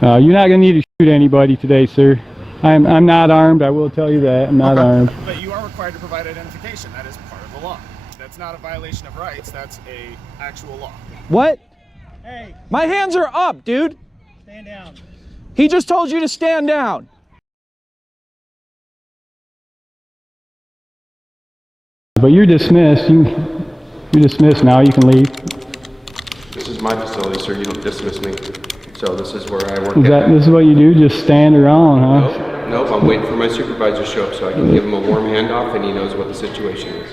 You're not going to need to shoot anybody today, sir. I'm not armed. I will tell you that. I'm not armed. But you are required to provide identification. That is part of the law. That's not a violation of rights. That's a actual law. What? Hey. My hands are up, dude. Stand down. He just told you to stand down. But you're dismissed. You're dismissed now. You can leave. This is my facility, sir. You don't dismiss me. So this is where I work. This is what you do? Just stand around, huh? Nope. I'm waiting for my supervisor to show up so I can give him a warm handoff and he knows what the situation is.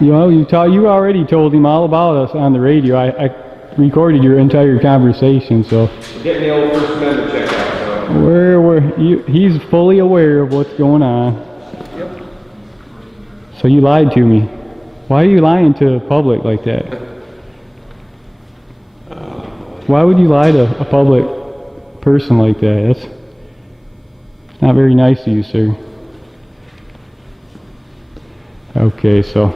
You know, you already told him all about us on the radio. I recorded your entire conversation, so. Get me old First Amendment check out. So. He's fully aware of what's going on. Yep. So you lied to me. Why are you lying to the public like that? Why would you lie to a public person like that? That's not very nice of you, sir. Okay, so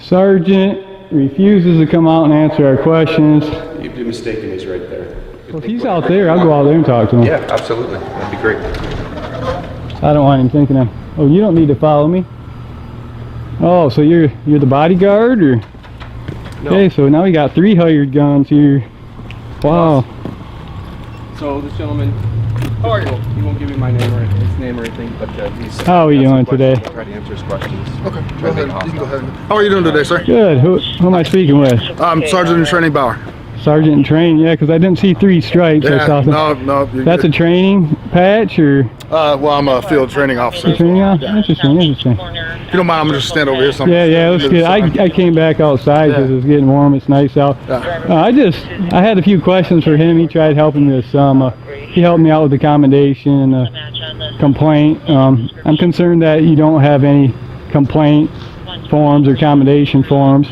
Sergeant refuses to come out and answer our questions. You'd be mistaken, he's right there. Well, if he's out there, I'll go out there and talk to him. Yeah, absolutely. That'd be great. I don't want him thinking oh, you don't need to follow me. Oh, so you're the bodyguard, or? No. Okay, so now we got 3 hired guns here. Wow. So this gentleman, how are you? He won't give me my name or his name or anything, but he's. How are you doing today? Try to answer his questions. Okay, go ahead. You can go ahead. How are you doing today, sir? Good. Who am I speaking with? Sergeant in Training Bauer. Sergeant in training, yeah, because I didn't see 3 stripes. Yeah, I saw no. That's good. a training patch, or? Well, I'm a field training officer. Training officer? Yeah. Interesting. If you don't mind, I'm gonna just stand over here. Yeah, let's get. I came back outside because it's getting warm. It's nice out. Yeah. I had a few questions for him. He tried helping me with some. He helped me out with the commendation and complaint. I'm concerned that you don't have any complaint forms or commendation forms.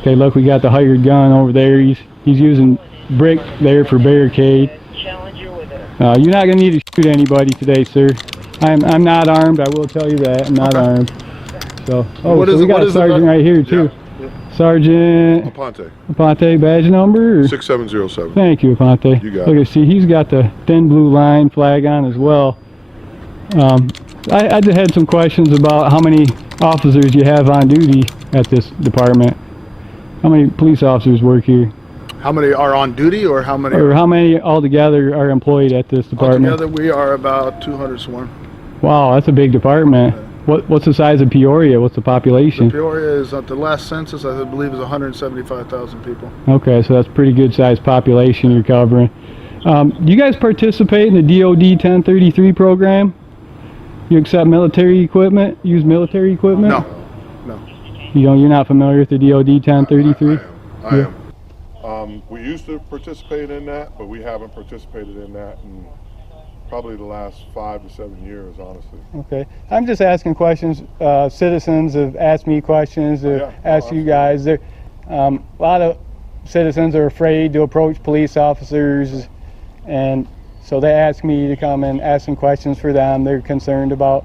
Okay, look, we got the hired gun over there. He's using brick there for barricade. You're not going to need to shoot anybody today, sir. I'm not armed. I will tell you that. I'm not armed. So, we got a sergeant right here too. Yeah. Sergeant Aponte, badge number? 6707. Thank you, Aponte. You got it. See, he's got the thin blue line flag on as well. I just had some questions about how many officers you have on duty at this department. How many police officers work here? How many are on duty, or how many? Or how many altogether are employed at this department? Altogether, we are about 200 sworn. Wow, that's a big department. What's the size of Peoria? What's the population? Peoria is, at the last census, I believe, is 175,000 people. Okay, so that's a pretty good sized population you're covering. Do you guys participate in the DOD 1033 program? You accept military equipment? Use military equipment? No. You're not familiar with the DOD 1033? I am. We used to participate in that, but we haven't participated in that in probably the last 5 to 7 years, honestly. Okay. I'm just asking questions. Citizens have asked me questions, asked you guys. A lot of citizens are afraid to approach police officers, and so they ask me to come and ask some questions for them. They're concerned about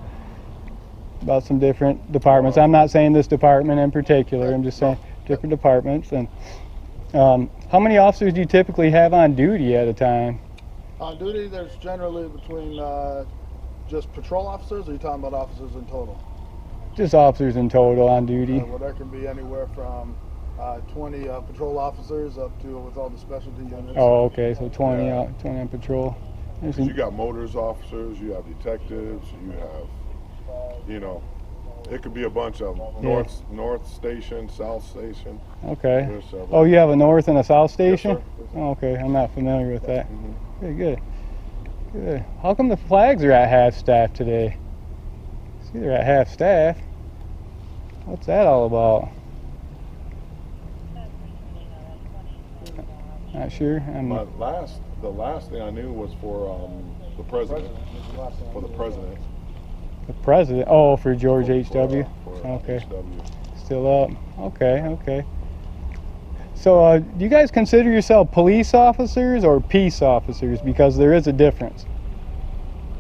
some different departments. I'm not saying this department in particular. I'm just saying different departments. And how many officers do you typically have on duty at a time? On duty, there's generally between just patrol officers, or are you talking about officers in total? Just officers in total on duty. Well, that can be anywhere from 20 patrol officers up to, with all the specialty units. Oh, okay, so 20 on patrol. You got motors officers, you have detectives, you have, it could be a bunch of them. North station, south station. Okay. Oh, you have a north and a south station? Yes, sir. Oh, okay, I'm not familiar with that. Good. How come the flags are at half staff today? See, they're at half staff. What's that all about? Not sure. The last thing I knew was for the president. For the president. The president? Oh, for George H.W. Okay. Still up. Okay. So, do you guys consider yourself police officers or peace officers? Because there is a difference.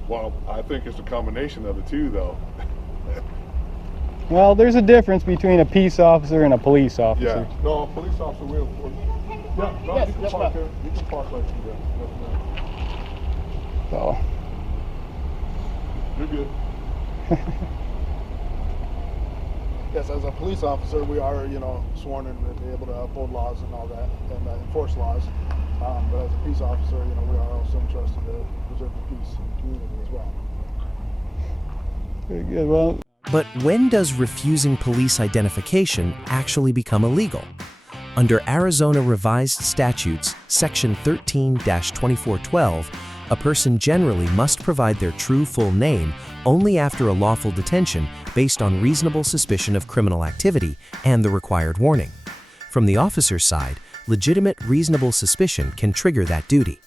Well, I think it's a combination of the two, though. Well, there's a difference between a peace officer and a police officer. Yeah. No, a police officer will. Yeah. No, you can park there. You can park right through there. good. Yes, as a police officer, we are, sworn in to be able to uphold laws and all that, and enforce laws. But as a peace officer, we are also interested to preserve the peace in the community as well. Very good. Well, But when does refusing police identification actually become illegal? Under Arizona Revised Statutes, Section 13-2412, a person generally must provide their true full name only after a lawful detention based on reasonable suspicion of criminal activity and the required warning. From the officer's side, legitimate reasonable suspicion can trigger that duty.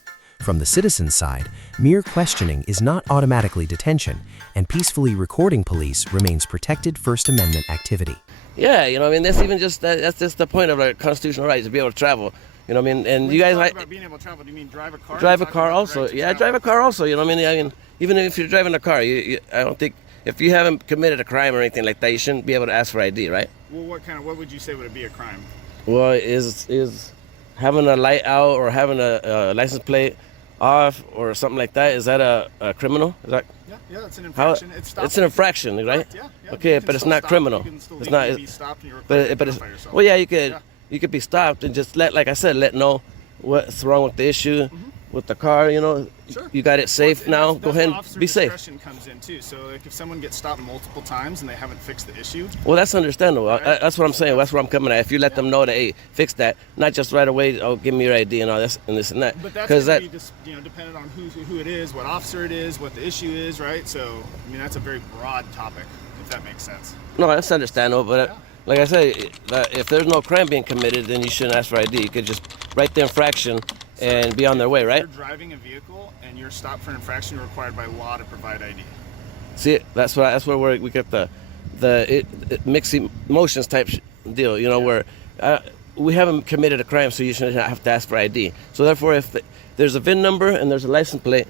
From the citizen's side, mere questioning is not automatically detention, and peacefully recording police remains protected First Amendment activity. Yeah, that's even just that's just the point of our constitutional right, to be able to travel. And When you guys talk like about being able to travel, do you mean drive a car? drive a Talk car about the also. right to Yeah, travel? drive a car also. I mean, even if you're driving a car, I don't think if you haven't committed a crime or anything like that, you shouldn't be able to ask for ID, right? Well, what would you say would it be a crime? Well, is having a light out or having a license plate off or something like that, is that a criminal? Is that Yeah, it's an how? infraction. It's an infraction, right? Correct, yeah. Okay, You can but it's still not stop. criminal. You can still It's not. legally be stopped and you're required to But it's identify yourself. well, yeah, Yeah. you could be stopped and just like I said, let know what's wrong with the issue with the car. Sure. You got it safe And now. that's Go ahead where and officer be safe. discretion comes in too. So like if someone gets stopped multiple times and they haven't fixed the issue, Well, that's understandable. Right. That's what I'm saying. That's where I'm coming at. If you let them know that, hey, fix that, not just right away. Oh, give me your ID and all this and this and that. but that's Because going to be just dependent on who it is, what officer it is, what the issue is, right? So I mean that's a very broad topic, if that makes sense. no, that's understandable. But like I said, if there's no crime being committed, then you shouldn't ask for ID. You could just write the infraction and be on their way, If right? you're driving a vehicle and you're stopped for an infraction, you're required by law to provide ID. See, that's where we get the mixed emotions type deal. Where we haven't committed a crime, so you shouldn't have to ask for ID. So therefore, if there's a VIN number and there's a license plate,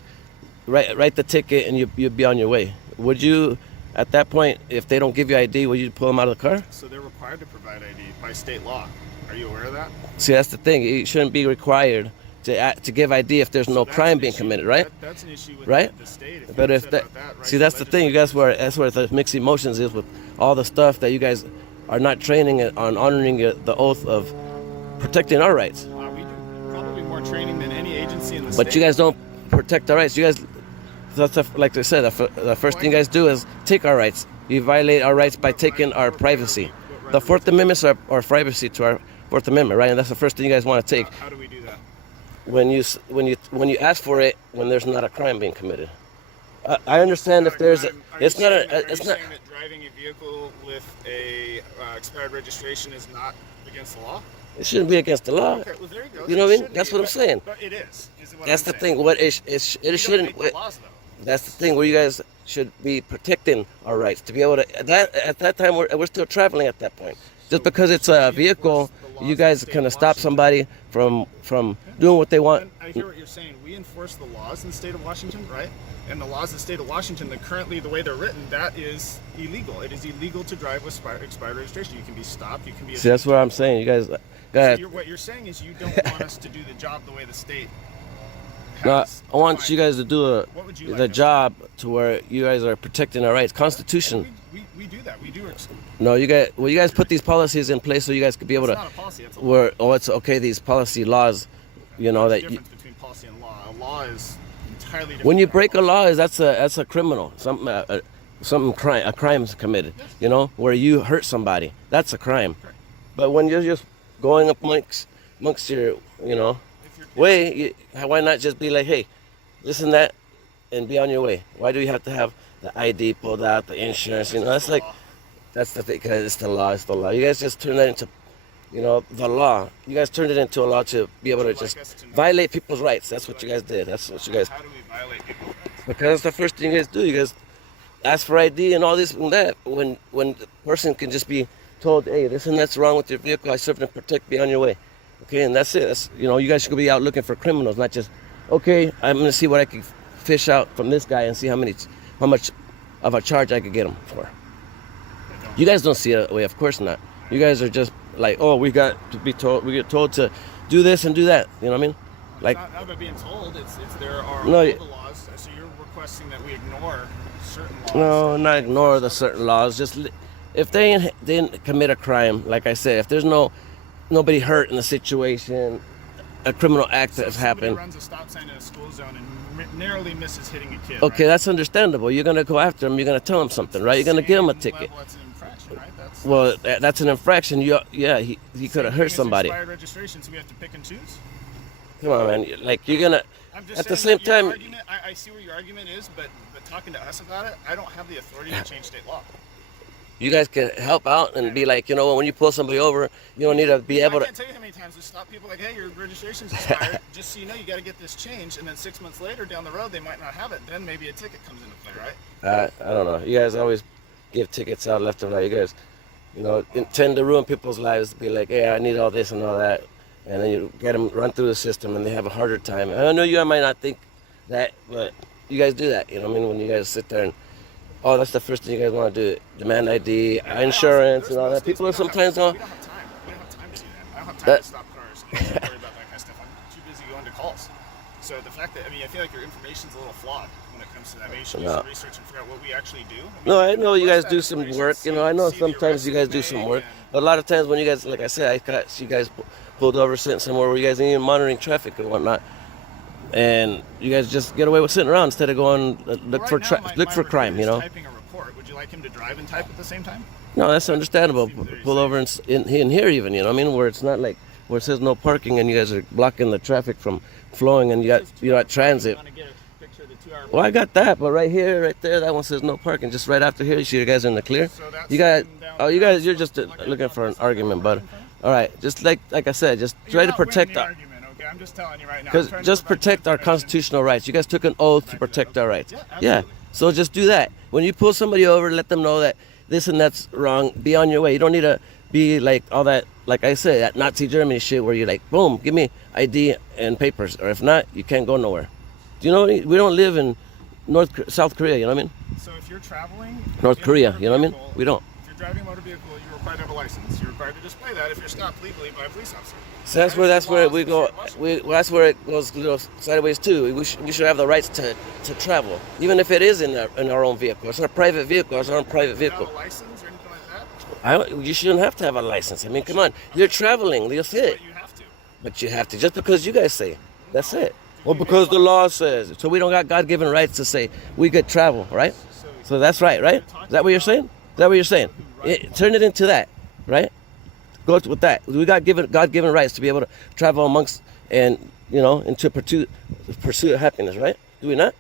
write the ticket and you'll be on your way. Would you, at that point, if they don't give you ID, would you pull them out of the car? So they're required to provide ID by state law. Are you aware of that? See, that's the thing. You shouldn't be required to give ID if there's no That's crime an being issue. committed, right? That's an issue with Right? the state. If But you're if upset that, about that, right, see, that's the thing. You guys that's where the mixed emotions is with all the stuff that you guys are not training on honoring the oath of protecting our rights. We do probably more training than any agency in the But state. you guys don't protect our rights. You guys, like I said, the first thing you guys do is take our rights. You violate our rights by taking our privacy. The Fourth Amendment is our privacy to our Fourth Amendment, right? And that's the first thing you guys want to take How do we do that? when you ask for it when there's not a crime being committed. I understand if there's it's not saying a it's not. that driving a vehicle with a expired registration is not against the law? It shouldn't be against the law. Okay, well there you go. You know what I It mean? shouldn't That's be, what I'm but- saying. But it is what That's I'm the saying. thing. What it We don't shouldn't. make the laws, though. That's the thing where you guys should be protecting our rights to be able to. At that time, we're still traveling at that point. Just because it's a vehicle, you guys kind of stop somebody from doing what they want. And I hear what you're saying. We enforce the laws in the state of Washington, right? And the laws in the state of Washington, currently the way they're written, that is illegal. It is illegal to drive with expired registration. You can be stopped. You can be. See, that's what I'm saying. You guys, What you're saying is you don't want us to do the job the way the state. No, has I want defined you guys to do What would you like the us to job to where you guys are protecting our rights. Constitution. We do that. We do. No, you guys put these policies in place so you guys could be able It's to. not a policy. It's a law. It's okay. These policy laws, There's that a you, difference between policy and law. A law is entirely different. when you than break a policy. law, that's a criminal. A crime is committed. Where you hurt somebody, that's a crime. But when you're just going up amongst your, way, why not just be like, hey, listen that, and be on your way? Why do you have to have the ID pulled out, the insurance? That's like, that's the thing, because it's the law. It's the law. You guys just turn that into, the law. You guys turned it into a law to be able to just violate people's rights. That's what you guys did. That's what you guys. How do we violate people's rights? Because that's the first thing you guys do. You guys ask for ID and all this and that. When the person can just be told, hey, this and that's wrong with your vehicle. I serve and protect. Be on your way. Okay, and that's it. That's, you guys should be out looking for criminals, not just, okay, I'm gonna see what I can fish out from this guy and see how much of a charge I could get him for. You guys don't see it that way, of course not. You guys are just like, oh, we get told to do this and do that. You know what I mean? Like, It's not about being told. It's there are No, all the laws. So you're requesting that we ignore certain laws. No, not ignore the certain laws. Just if they didn't commit a crime, like I said, if there's nobody hurt in the situation, a criminal act has Somebody happened. runs a stop sign in a school zone and narrowly misses hitting a kid. Okay, right? that's understandable. You're gonna go after him. You're gonna tell him something, right? You're gonna give him a Same ticket. level, that's an infraction, right? That's, Well, that's an infraction. Yeah, he could same have thing hurt as somebody. Expired registration, so we have to pick and choose. Come on, man. Like you're gonna. I'm just At the saying same that your time, argument, I see where your argument is, but talking to us about it, I don't have the authority to change state law. you guys can help out and be like, you know, when you pull somebody over, you don't need to be able I to. can't tell you how many times we stop people like, hey, your registration's expired. Just so you know, you got to get this changed, and then 6 months later down the road, they might not have it. Then maybe a ticket comes into play, right? I don't know. You guys always give tickets out left and right. You guys, you know, intend to ruin people's lives. Be like, hey, I need all this and all that, and then you get them run through the system, and they have a harder time. I know you might not think that, but you guys do that. You know what I mean? When you guys sit there and, oh, that's the first thing you guys want to do: demand ID, insurance, and all that. People are sometimes going. We don't have time. We don't have time to do that. I don't have time That- to stop cars and worry about that kind of stuff. I'm too busy going to calls. So the fact that, I mean, I feel like your information's a little flawed when it comes to that. Maybe you should do No. some research and figure out what we actually do. No, I know you guys request do that some information, work. You know, I know see the sometimes you guys arrests do we some make work. and- But a lot of times when you guys, like I said, I got you guys pulled over sitting somewhere where you guys ain't even monitoring traffic and whatnot, and you guys just get away with sitting around instead of going look Right for now, my look for crime. You recruiter is know. typing a report. Would you like him to drive and type at the same time? No, that's understandable. Pull over in here even. You know what I mean? Where it's not like where it says no parking and you guys are blocking the traffic from flowing and you're at transit. Want to get a picture of the 2 hour. Well, I got that, but right here, right there, that one says no parking. Just right after here, you see you guys are in the clear. So that's You got, sitting down oh, you there. guys, you're just looking for an argument, bud. All right, just like I said, just You're try to not winning protect the our, argument, okay? I'm just telling you right now. because I'm trying to just provide protect our information. constitutional rights. You guys took an oath to protect our rights. Yeah, Yeah, absolutely. so just do that. When you pull somebody over, let them know that this and that's wrong. Be on your way. You don't need to be like all that, like I said, that Nazi Germany shit where you're like, boom, give me ID and papers, or if not, you can't go nowhere. Do you know what I mean? We don't live in South Korea, you know what I mean? So if you're traveling, North in a Korea, motor you know what I mean? vehicle, We don't. If you're driving a motor vehicle, you're required to have a license. You're required to display that if you're stopped legally by a police officer. So that's where we go. That's where it goes a little sideways too. We should have the rights to travel, even if it is in our own vehicle. It's our private vehicle. It's our own private Do you have vehicle. a license or anything like that? You shouldn't have to have a license. I mean, come on, you're traveling. That's it. But you have to. But you have to, just because you guys say. That's it. Well, because the law says. So we don't got God-given rights to say we could travel, right? So that's right, right? Is that what you're saying? Is that what you're saying? Turn it into that, right? Go with that. We got God-given rights to be able to travel amongst and, you know, and to pursue of happiness, right? Do we not?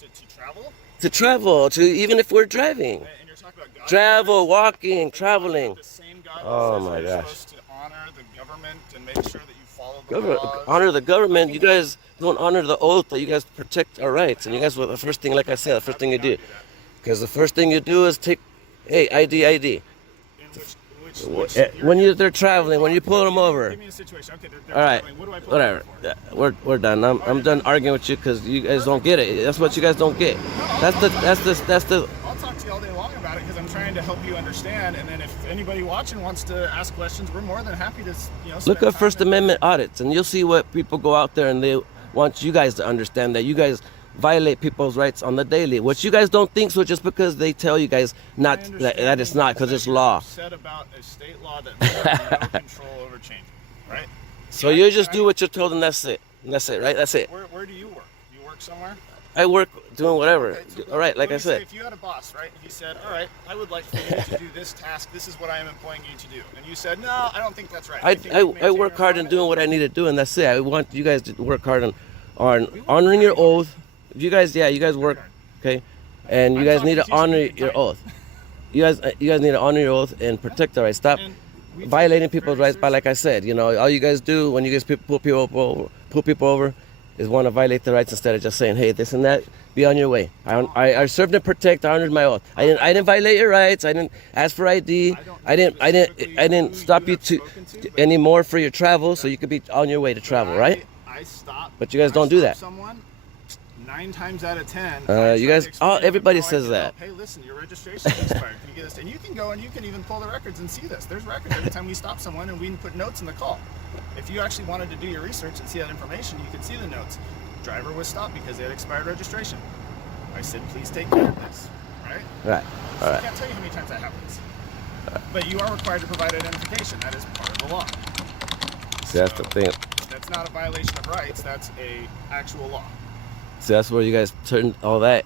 To travel? To travel, to even if we're driving. And you're talking about God. Travel, walking, traveling. The same God Oh, that says my that you're gosh. supposed to honor the government and make sure that you follow the Government, laws. honor the government. You guys don't honor the oath that you guys protect our rights. And you guys, the first thing, like I said, the first thing you do. Because the first thing you do is take, hey, ID. In which When they're traveling, when you pull them over. Give me a situation. Okay, they're All right, traveling. What do I pull whatever. them for? We're done. I'm done arguing with you because you guys don't get it. That's what you guys don't get. That's the. I'll talk to you all day long about it because I'm trying to help you understand. And then if anybody watching wants to ask questions, we're more than happy to, Look spend at time First Amendment audits, and you'll see what people go out there and they want you guys to understand that you guys violate people's rights on the daily, which you guys don't think so just because they tell you guys not that it's not because it's law. Said about a state law that we have no control over changing, right? So you just do what you're told, and that's it. And that's it, right? That's it. Where do you work? You work somewhere? I work doing whatever. Okay, so All right, like let I me say, said. if you had a boss, right, and he said, all right, I would like for you to do this task. This is what I am employing you to do. And you said, no, I don't think that's right. think you I maintain work your hard in employment." doing what I need to do, and that's it. I want you guys to work hard on honoring your oath. You guys work, okay, and you I'm guys talking need to to you, so honor you can your type. oth. You guys need to honor your oath and protect our rights. Stop And we take violating it people's very rights by, like I said, you know, all you guys do when you guys pull people over is want to violate their rights instead of just saying, hey, this and that, be on your way. I served and protect. I honored my oath. I didn't violate your rights. I didn't ask for ID. I didn't stop you to anymore for your travel, so you could be on your way to travel, right? I stop. But you guys don't do that. Someone 9 times out of 10. You guys, everybody says that. Hey, listen, your registration is expired. Can you get this? And you can go and you can even pull the records and see this. There's records every time we stop someone, and we can put notes in the call. If you actually wanted to do your research and see that information, you can see the notes. Driver was stopped because they had expired registration. I said, please take care of this. right? Right. So All I right. can't tell you how many times that happens. But you are required to provide identification. That is part of the law. See, that's the thing. That's not a violation of rights. That's a actual law. See, that's where you guys turned all that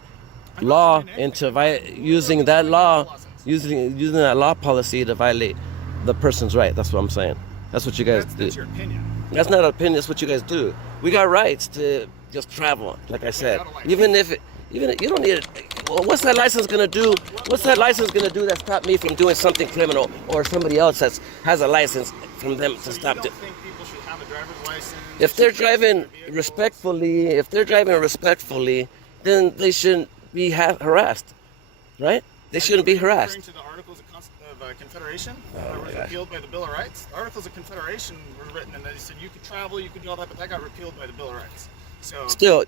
I'm not law turning anything. into using that law, using that law policy to violate the person's right. That's what I'm saying. That's what you guys do. That's your opinion. That's not an opinion. That's what you guys do. We got rights to just travel, like I said. Without a license. Even if you don't need it. Well, what's that license gonna do? What's that license gonna do that stop me from doing something criminal, or somebody else that has a license from them to stop You it? don't think people should have a driver's license? If they're driving respectfully, then they shouldn't be harassed, right? They shouldn't be harassed. Referring to the Articles of Confederation Oh, that my was gosh. repealed by the Bill of Rights. The Articles of Confederation were written and they said you could travel, you could do all that, but that got repealed by the Bill of Rights. So Still,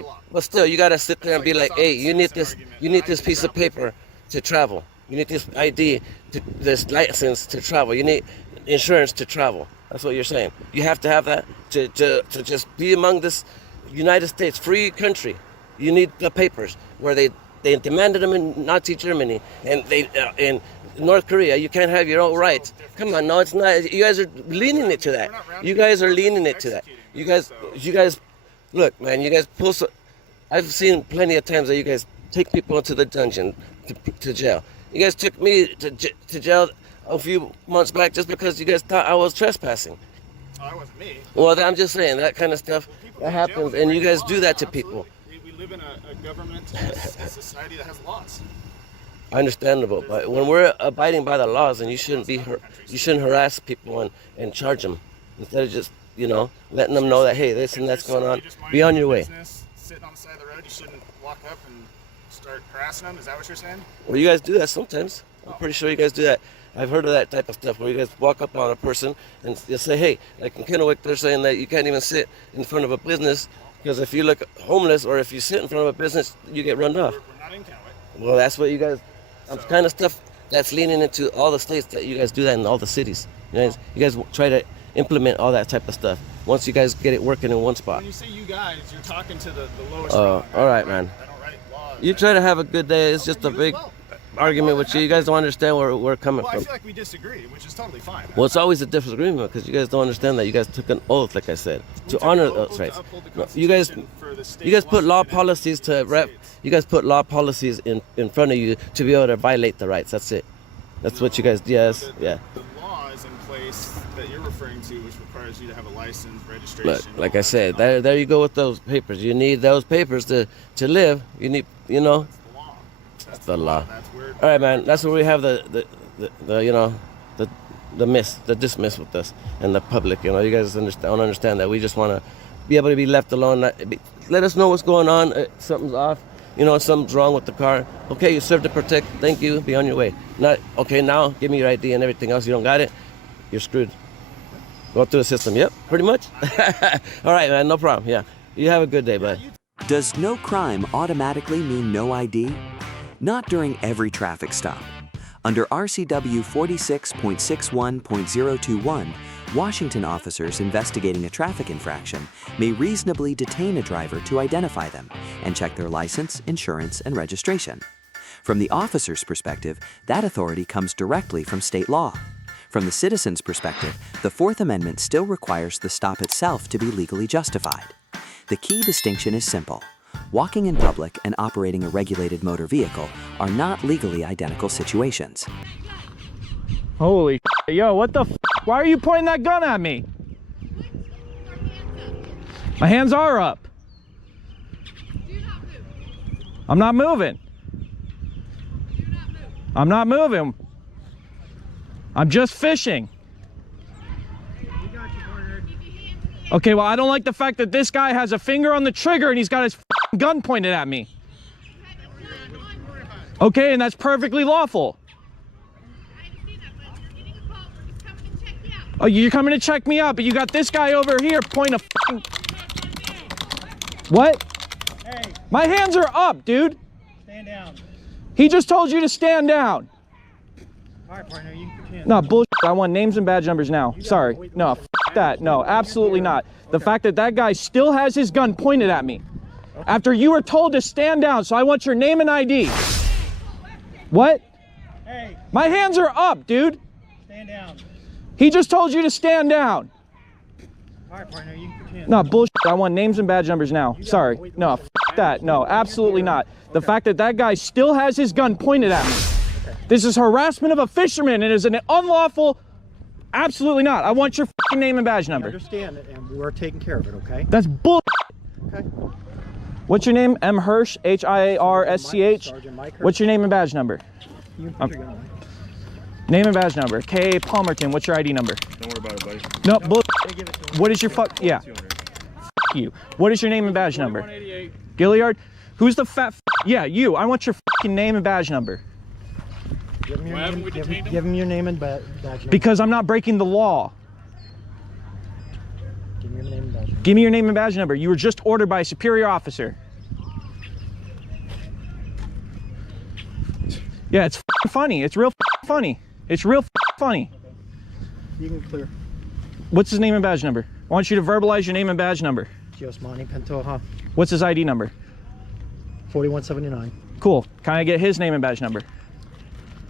law. but still, you gotta sit there and be That's like, like hey, the you need citizen this, argument. you need I this can piece of travel. paper to travel. You need this ID, this license to travel. You need insurance to travel. That's what you're saying. You have to have that to just be among this United States free country. You need the papers where they demanded them in Nazi Germany and they in North Korea. You can't have your own rights. Come on, no, it's not. You guys are leaning it to that. You guys are leaning it to that. You guys, look, man. You guys pull. I've seen plenty of times that you guys take people into the dungeon to jail. You guys took me to jail a few months back just because you guys thought I was trespassing. Oh, that wasn't me. Well, I'm just saying that kind of stuff People that go to jail happens, when they and break you guys laws. do that to Absolutely. people. We live in a government, a society that has laws. Understandable, but when we're abiding by the laws, and you shouldn't harass people and charge them instead of just letting them know that hey, this and that's going on. Be on your way. Business, sitting on the side of the road, you shouldn't walk up and start harassing them. Is that what you're saying? Well, you guys do that sometimes. I'm pretty sure you guys do that. I've heard of that type of stuff where you guys walk up on a person and you say, hey, like in Kennewick, they're saying that you can't even sit in front of a business because if you look homeless or if you sit in front of a business, you get run off. We're not in Kennewick. Well, that's what you guys, kind of stuff that's leaning into all the states that you guys do that in all the cities. You guys try to implement all that type of stuff once you guys get it working in one spot. When you say you guys, you're talking to the lowest Oh, rung. all right, man. I don't write laws. You try to have a good day. It's just a big argument with you. You guys don't understand where we're coming Well, I from. feel like we disagree, which is totally fine. Well, it's always a disagreement because you guys don't understand that you guys took an oath, like I said, to honor those rights. No, you guys put law policies to rep. You guys put law policies in front of you to be able to violate the rights. That's it. That's what you guys. Yes, yeah. The law is in place that you're referring to, which requires you to have a license, registration. Look, like I said, there you go with those papers. You need those papers to live. You need, That's the law. That's the law. That's where. All right, man. That's where we have the dismiss with us and the public. You guys don't understand that. We just want to be able to be left alone. Let us know what's going on. Something's off. Something's wrong with the car. Okay, you served to protect. Thank you. Be on your way. Not okay. Now give me your ID and everything else. You don't got it. You're screwed. Go through the system. Yep, pretty much. All right, man. No problem. Yeah. You have a good day, bud. Does no crime automatically mean no ID? Not during every traffic stop. Under RCW 46.61.021, Washington officers investigating a traffic infraction may reasonably detain a driver to identify them and check their license, insurance, and registration. From the officer's perspective, that authority comes directly from state law. From the citizen's perspective, the Fourth Amendment still requires the stop itself to be legally justified. The key distinction is simple. Walking in public and operating a regulated motor vehicle are not legally identical situations. Holy yo, what the why are you pointing that gun at me? My hands are up. I'm not moving. I'm not moving. I'm just fishing. Okay, well, I don't like the fact that this guy has a finger on the trigger and he's got his gun pointed at me. Okay, and that's perfectly lawful. Oh, you're coming to check me out, but you got this guy over here pointing a What? Hey, My hands are up, dude. stand down. He just told you to stand down. All right, partner, you can put your hands No, bullshit. I want names and badge numbers now. Sorry. No, f that. No, absolutely not. The fact that that guy still has his gun pointed at me after you were told to stand down, so I want your name and ID. What? Hey, My hands are up, dude. stand down. He just told you to stand down. All right, partner, you can put your hands No, down. bullshit. I want names and badge numbers now. Sorry. No, f that. No, absolutely not. The fact that that guy still has his gun pointed at me. This is harassment of a fisherman. It is an unlawful. Absolutely not. I want your fucking name and badge I number. understand it, and we're taking care of it, okay? That's bull. Okay. What's your name? M. Hirsch, H-I-A-R-S-C-H. Sergeant Mike Hirsch. What's your name and badge number? You can put your gun away. Name and badge number. K. Palmerton. What's your ID number? Don't worry about it, buddy. No, bull. They give it to him. What is your fuck? Yeah. F you. What is your name and badge number? 188. Gilliard? Who's the fat? Yeah, you. I want your fucking name and badge number. Give him your Why haven't name, we detained him? give him your name and badge number. Because I'm not breaking the law. Give me your name and badge number. Give me your name and badge number. You were just ordered by a superior officer. Yeah, it's funny. It's real funny. It's real funny. You can clear. What's his name and badge number? I want you to verbalize your name and badge number. Giosmani Pantoja, What's his ID number? 4179. Cool. Can I get his name and badge number?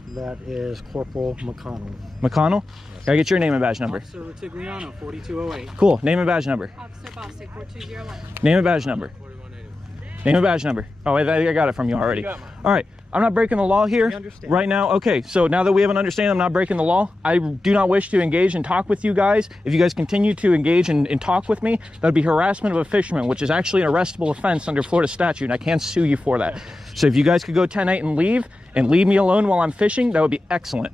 That is Corporal McConnell. McConnell? Can I get your name and badge number? Officer Rutigliano, 4208. Cool. Name and badge number. Officer Bostic, 42011. Name and badge number. 4180. Name and badge number. Oh, I got it from you already. All right. I'm not breaking the law here We understand. right now. Okay, so now that we have an understanding I'm not breaking the law, I do not wish to engage and talk with you guys. If you guys continue to engage and talk with me, that would be harassment of a fisherman, which is actually an arrestable offense under Florida statute, and I can't sue you for that. So if you guys could go 10-8 and leave me alone while I'm fishing, that would be excellent.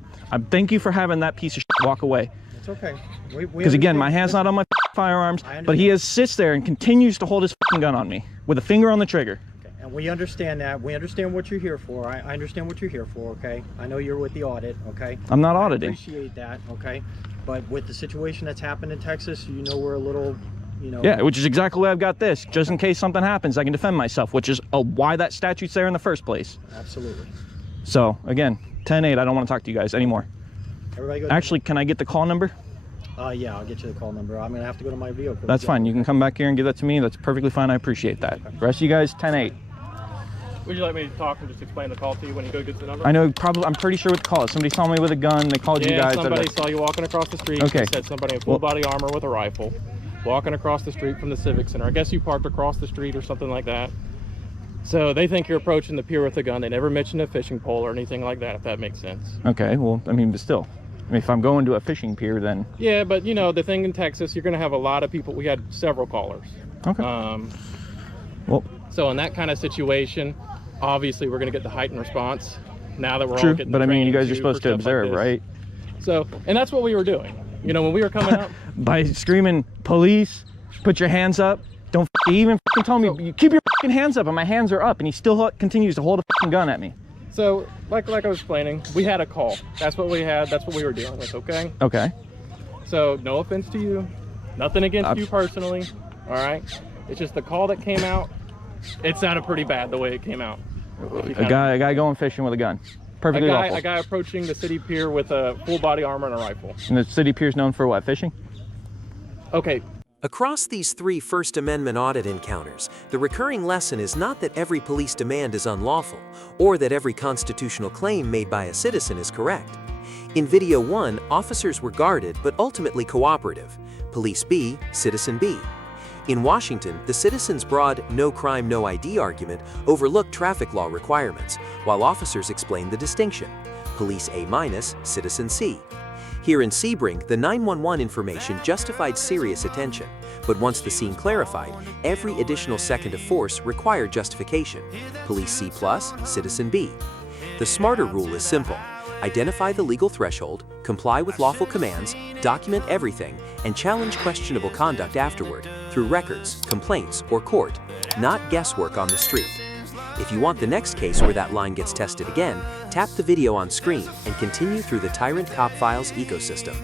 Thank you for having that piece of shit walk away. It's okay. Because again, my hand's not on my firearms, but he sits there and continues to hold his gun on me with a finger on the trigger. And we understand that. We understand what you're here for. I understand what you're here for, okay? I know you're with the audit, okay? I'm not auditing. I appreciate that, okay? But with the situation that's happened in Texas, you know we're a little, you know... Yeah, which is exactly why I've got this. Just in case something happens, I can defend myself, which is why that statute's there in the first place. Absolutely. So, again, 10-8, I don't want to talk to you guys anymore. Everybody go... Actually, can I get the call number? Yeah, I'll get you the call number. I'm going to have to go to my vehicle. That's fine. You can come back here and give that to me. That's perfectly fine. I appreciate that. The rest of you guys, 10-8. Would you like me to talk and just explain the call to you when you go get the number? I know, I'm pretty sure what the call is. Somebody saw me with a gun. They called you guys. Somebody saw you walking across the street. Okay. They said somebody in full body armor with a rifle walking across the street from the Civic Center. I guess you parked across the street or something like that. So they think you're approaching the pier with a gun. They never mentioned a fishing pole or anything like that, if that makes sense. Okay, well, I mean, but still. I mean, if I'm going to a fishing pier, then... Yeah, but you know, the thing in Texas, you're going to have a lot of people. We had several callers. Okay. Well, so in that kind of situation, obviously we're going to get the heightened response now that we're all true, getting but I mean, you guys training are supposed to for stuff like observe, this. right? So, and that's what we were doing. You know, when we were coming up, By screaming, police, put your hands up. Don't even tell me, you keep your hands up, and my hands are up, and he still continues to hold a gun at me. so like I was explaining, we had a call. That's what we had. That's what we were dealing with. Okay. Okay. So no offense to you, nothing against you personally. All right. It's just the call that came out. It sounded pretty bad the way it came out. A guy going fishing with a gun. Perfectly lawful. A guy approaching the city pier with a full body armor and a rifle. And the city pier is known for what? Fishing? Okay. Across these 3 First Amendment audit encounters, the recurring lesson is not that every police demand is unlawful, or that every constitutional claim made by a citizen is correct. In Video 1, officers were guarded but ultimately cooperative. Police B, Citizen B. In Washington, the citizens' broad no crime, no ID argument overlooked traffic law requirements, while officers explained the distinction. Police A-, Citizen C. Here in Sebring, the 911 information justified serious attention, but once the scene clarified, every additional second of force required justification. Police C+, Citizen B. The smarter rule is simple. Identify the legal threshold, comply with lawful commands, document everything, and challenge questionable conduct afterward through records, complaints, or court, not guesswork on the street. If you want the next case where that line gets tested again, tap the video on screen and continue through the Tyrant Cop Files ecosystem.